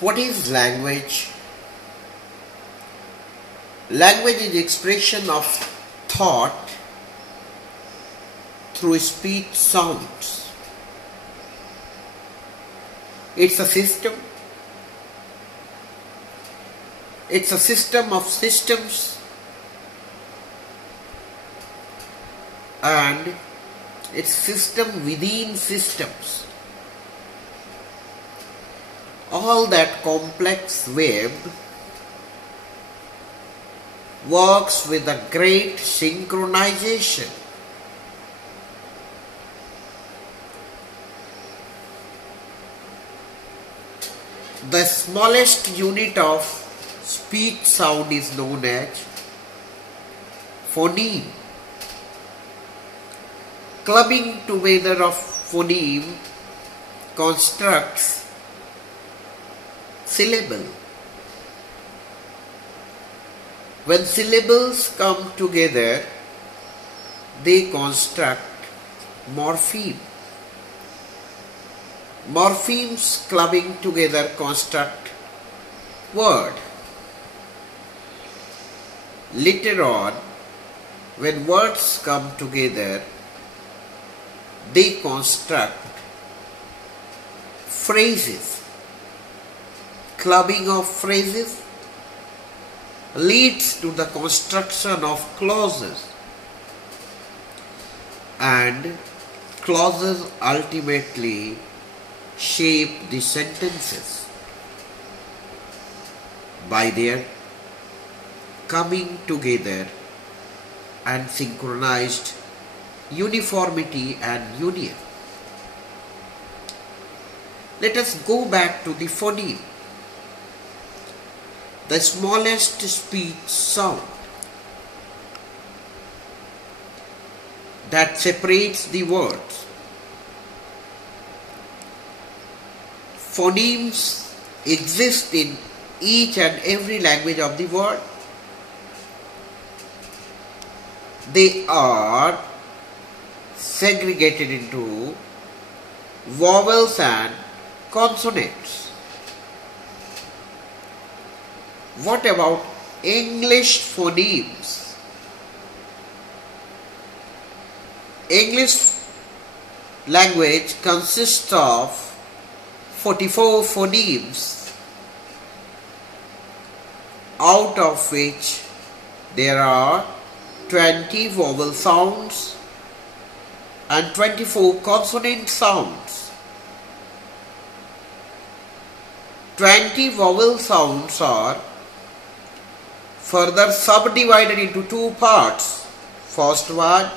What is language? Language is expression of thought through speech sounds. It's a system. It's a system of systems, and it's system within systems. All that complex web works with a great synchronization. The smallest unit of speech sound is known as phoneme. Clubbing together of phoneme constructs syllable. When syllables come together, they construct morpheme. Morphemes clubbing together construct word. Later on, when words come together, they construct phrases. Clubbing of phrases leads to the construction of clauses, and clauses ultimately shape the sentences by their coming together and synchronized uniformity and union. Let us go back to the phoneme, the smallest speech sound that separates the words. Phonemes exist in each and every language of the world. They are segregated into vowels and consonants. What about English phonemes? English language consists of 44 phonemes, out of which there are 20 vowel sounds and 24 consonant sounds. 20 vowel sounds are further subdivided into two parts. First one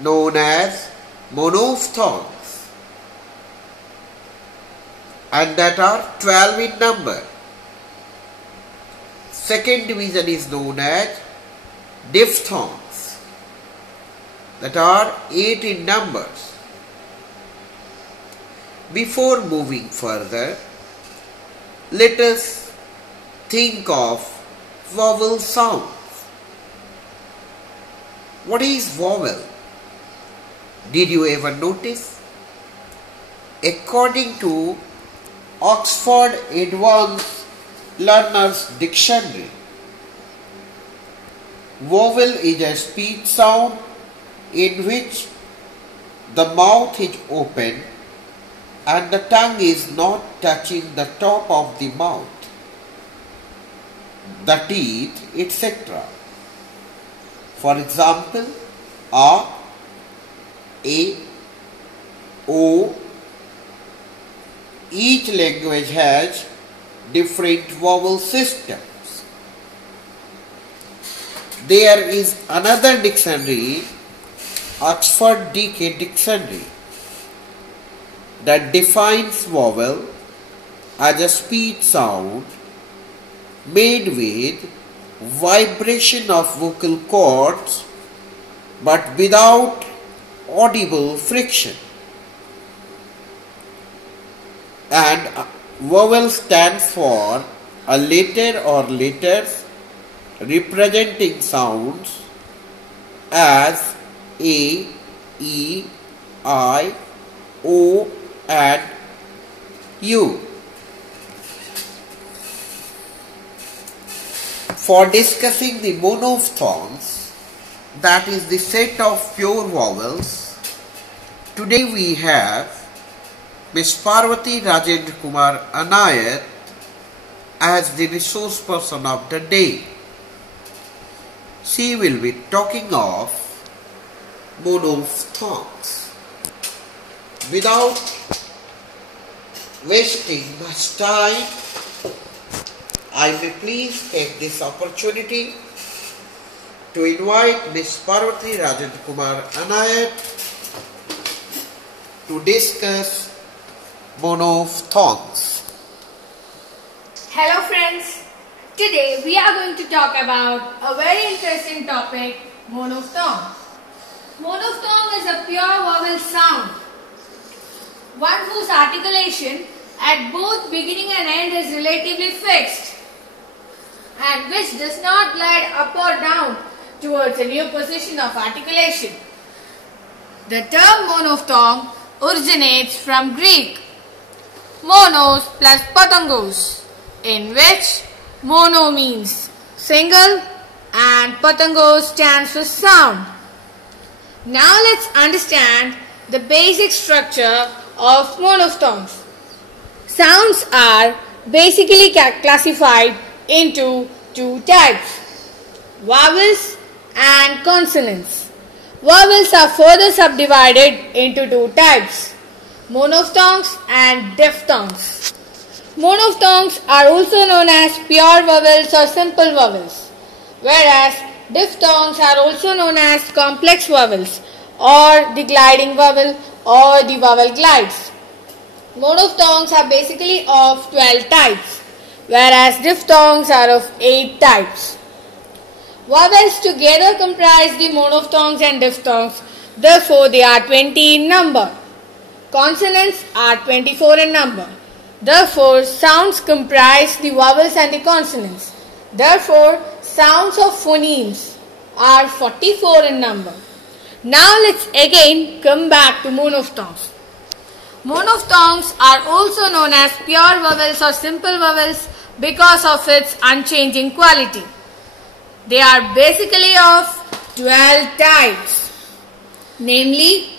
known as monophthongs, and that are 12 in number. Second division is known as diphthongs, that are 8 in numbers. Before moving further, let us think of vowel sounds. What is vowel? Did you ever notice? According to Oxford Advanced Learners Dictionary, vowel is a speech sound in which the mouth is open and the tongue is not touching the top of the mouth, the teeth, etc. For example, A, O. Each language has different vowel systems. There is another dictionary, Oxford DK Dictionary, that defines vowel as a speech sound made with vibration of vocal cords but without audible friction. And vowel stands for a letter or letters representing sounds as A, E, I, O and U. For discussing the monophthongs, that is the set of pure vowels, today we have Miss Parvati Rajendra Kumar Anayat as the resource person of the day. She will be talking of monophthongs. Without wasting much time, I may please take this opportunity to invite Miss Parvati Rajendra Kumar Anayat to discuss monophthongs. Hello friends, today we are going to talk about a very interesting topic, monophthong. Monophthong is a pure vowel sound, one whose articulation at both beginning and end is relatively fixed and which does not glide up or down towards a new position of articulation. The term monophthong originates from Greek monos plus pathangos, in which mono means single and pathangos stands for sound. Now let's understand the basic structure of monophthongs. Sounds are basically classified into two types, vowels and consonants. Vowels are further subdivided into two types, monophthongs and diphthongs. Monophthongs are also known as pure vowels or simple vowels, whereas diphthongs are also known as complex vowels or the gliding vowel or the vowel glides. Monophthongs are basically of 12 types, whereas diphthongs are of 8 types. Vowels together comprise the monophthongs and diphthongs, therefore they are 20 in number. Consonants are 24 in number. Therefore, sounds comprise the vowels and the consonants. Therefore, sounds of phonemes are 44 in number. Now let's again come back to monophthongs. Monophthongs are also known as pure vowels or simple vowels because of its unchanging quality. They are basically of 12 types, namely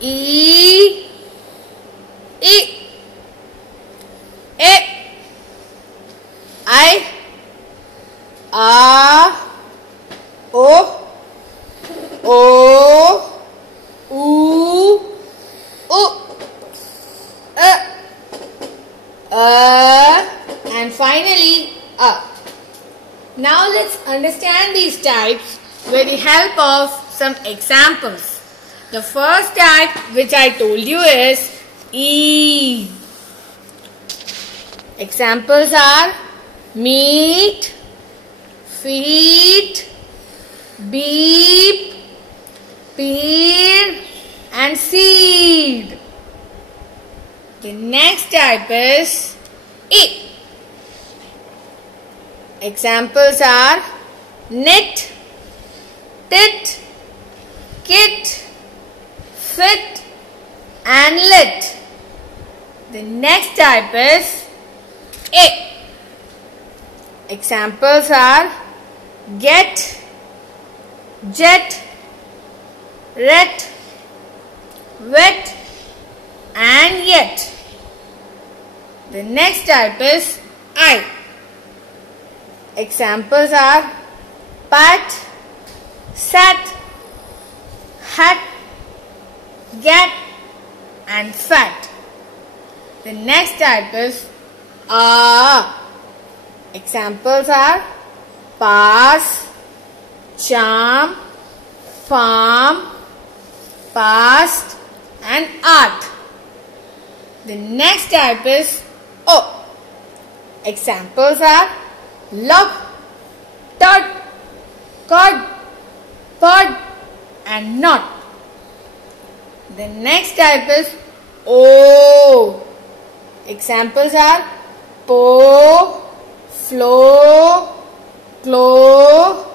E, I, O, U, and finally A. Now let's understand these types with the help of some examples. The first type which I told you is E. Examples are meet, feet, beep, peer and seed. The next type is I. Examples are knit, tit, kit, fit and lit. The next type is A. Examples are get, jet, ret, wet and yet. The next type is I. Examples are pat, sat, hat, get and fat. The next type is Examples are pass, charm, farm, past and art. The next type is O. Examples are love, tut, cod, pod and not. The next type is O. Examples are po, flow, clo,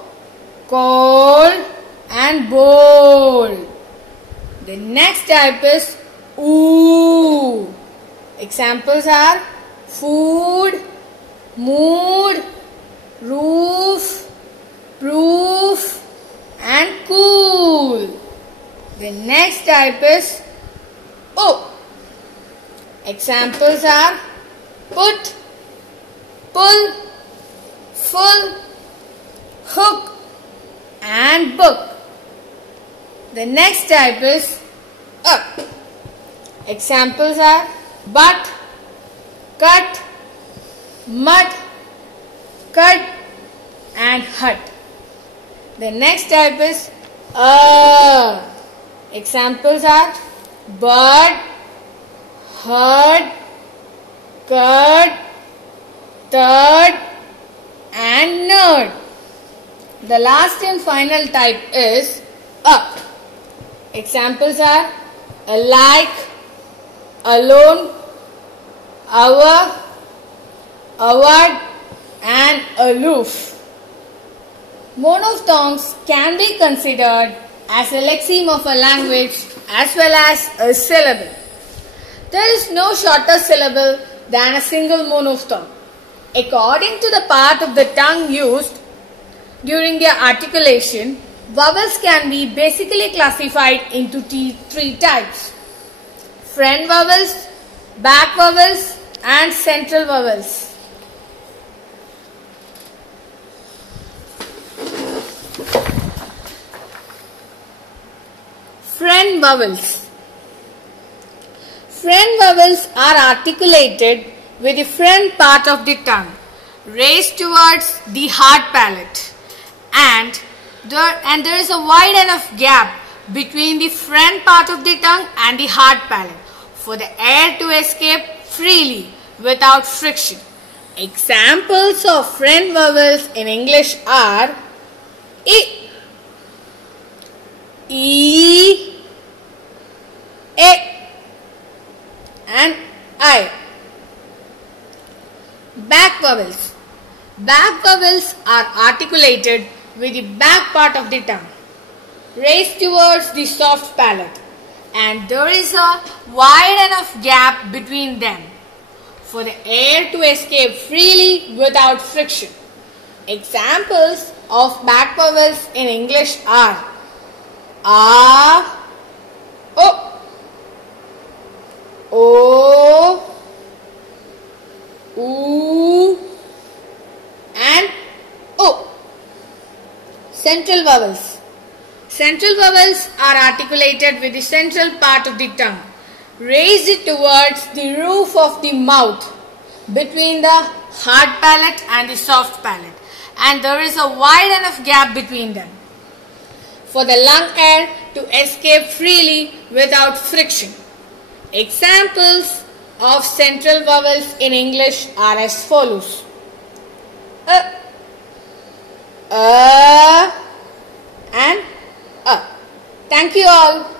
cold and bold. The next type is oo. Examples are food, mood, roof, proof, and cool. The next type is O. Examples are put, pull, full, hook, and book. The next type is up. Examples are butt, cut, mud, cut, and hut. The next type is examples are bird, herd, curd, third, and nerd. The last and final type is up. Examples are alike, alone, our, award, and aloof. Monophthongs can be considered as a lexeme of a language as well as a syllable. There is no shorter syllable than a single monophthong. According to the part of the tongue used during their articulation, vowels can be basically classified into three types: front vowels, back vowels, and central vowels. Front vowels. Front vowels are articulated with the front part of the tongue raised towards the hard palate, and there is a wide enough gap between the front part of the tongue and the hard palate for the air to escape freely without friction. Examples of front vowels in English are I, E, A, and I. Back vowels. Back vowels are articulated with the back part of the tongue raised towards the soft palate, and there is a wide enough gap between them for the air to escape freely without friction. Examples of back vowels in English are A, O, U, and O. Central vowels. Central vowels are articulated with the central part of the tongue raised towards the roof of the mouth between the hard palate and the soft palate, and there is a wide enough gap between them for the lung air to escape freely without friction. Examples of central vowels in English are as follows: and A. Thank you all.